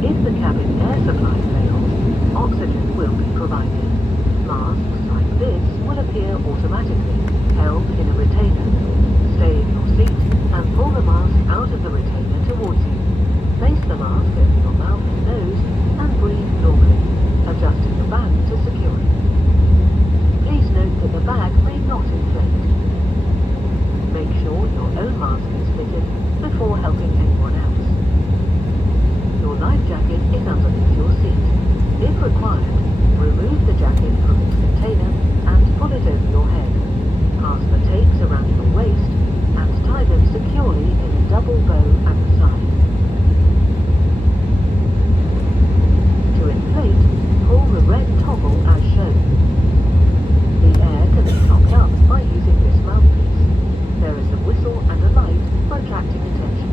If the cabin air supply fails, oxygen will be provided. Masks like this will appear automatically, held in a retainer. Stay in your seat and pull the mask out of the retainer towards you. Place the mask over your mouth and nose and breathe normally, adjusting the bag to secure it. Please note that the bag may not inflate. Make sure your own mask is fitted before helping anyone else. Your life jacket is underneath your seat. If required, remove the jacket from its container and pull it over your head. Pass the tapes around your waist and tie them securely in a double bow at the side. To inflate, pull the red toggle as shown. The air can be topped up by using this mouthpiece. There is a whistle and a light for attracting attention.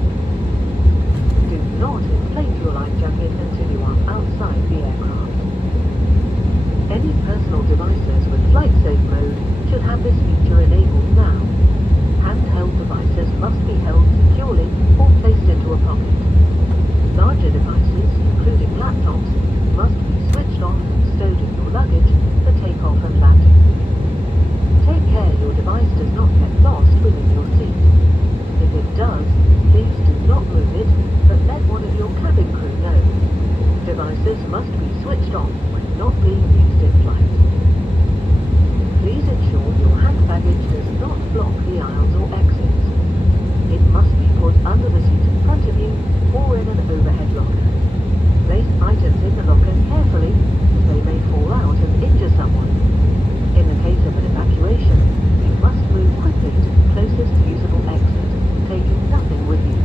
Do not inflate your life jacket until you are outside the aircraft. Any personal devices with flight safe mode should have this feature enabled now. Handheld devices must be held securely or placed into a pocket. Larger devices, including laptops, must be switched off and stowed in your luggage for takeoff and landing. Take care your device does not get lost within your seat. If it does, please do not move it, but let one of your cabin crew know. Devices must be switched off when not being used in flight. Please ensure your hand baggage does not block the aisles or exits. It must be put under the seat in front of you or in an overhead locker. Place items in the locker carefully as they may fall out and injure someone. In the case of an evacuation, you must move quickly to the closest usable exit, taking nothing with you.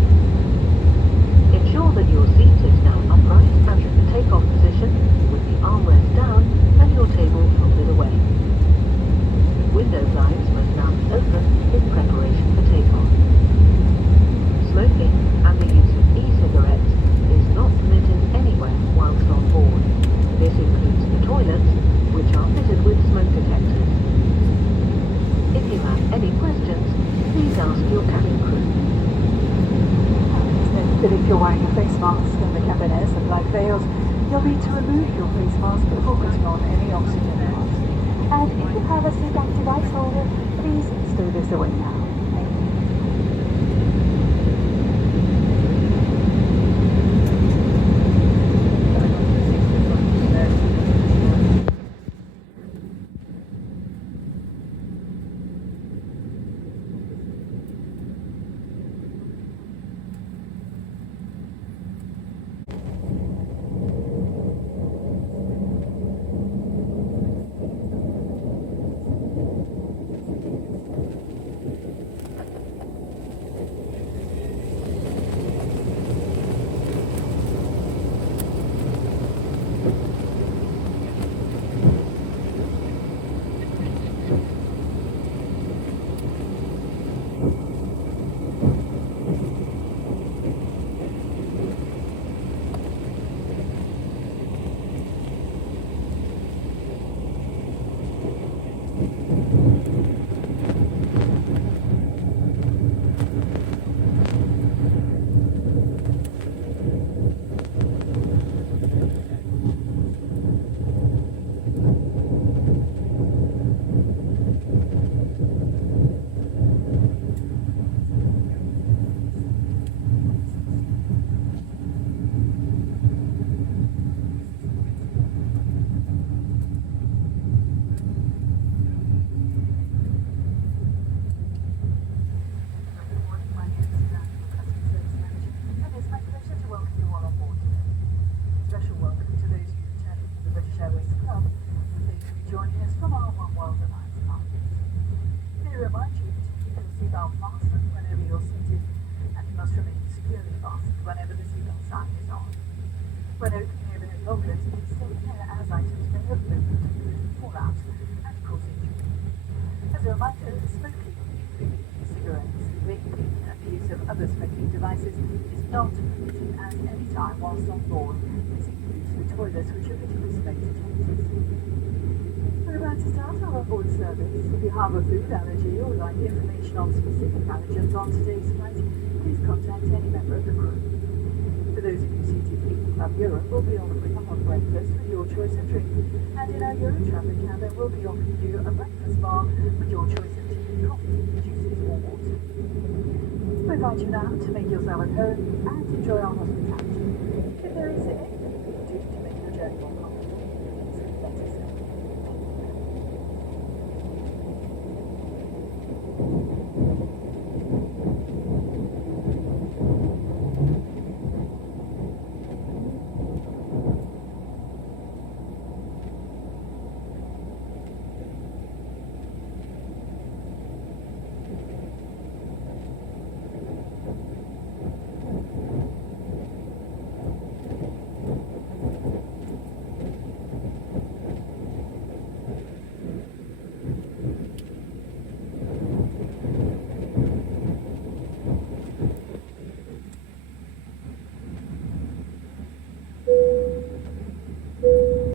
Ensure that your seat is now upright and in the takeoff position, with the armrest down and your table folded away. Window blinds must now be open in preparation for takeoff. Smoking and the use of e-cigarettes is not permitted anywhere whilst on board. This includes the toilets, which are fitted with smoke detectors. If you have any questions, please ask your cabin crew. That if you're wearing a face mask and the cabin air supply fails, you'll need to remove your face mask before putting on any oxygen mask. And if you have a seat back device holder, please stow this away now. Thank you. When opening overhead lockers, please take care as items may have moved, fall out, and cause injury. As a reminder, smoking, including cigarettes, vaping, and the use of other smoking devices is not permitted at any time whilst on board. This includes the toilets, which are fitted with smoke detectors. We're about to start our onboard service. If you have a food allergy or would like information on specific allergens on today's flight, please contact any member of the crew. For For those of you seated in Club Europe, we'll be offering a hot breakfast with your choice of drink, and in our Euro Traveller cabin, we'll be offering you a breakfast bar with your choice of tea, coffee, juices or water. We invite you now to make yourself at home and enjoy our hospitality. If there is